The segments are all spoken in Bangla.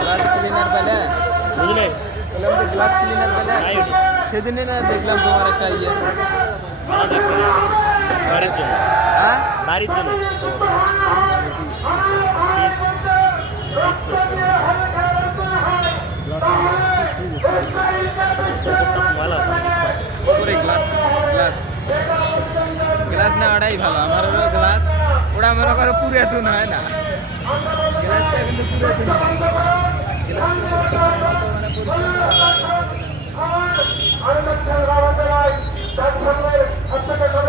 গ্লাস ক্লিনার পেলে বুঝলে? গ্লাস ক্লিনার পেলে সেদিনে না দেখলাম তোমার একটা ইয়ে। বাড়ির জন্য। হ্যাঁ? Glass glass. গ্লাস না ওটাই ভালো। আমারও গ্লাস। ওটা মনে করো পুরে দুন হয় না। আর আর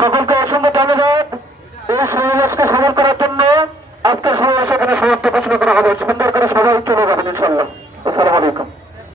সকলকে অসংখ্য ধন্যবাদ। এই সমাবেশকে সমান করার জন্য আজকের সমাবেশ এখানে সমাপ্ত ঘোষণা করা হবে। সুন্দর করে সবাই চলে যাবেন ইনশাল্লাহ আসসালামু আলাইকুম।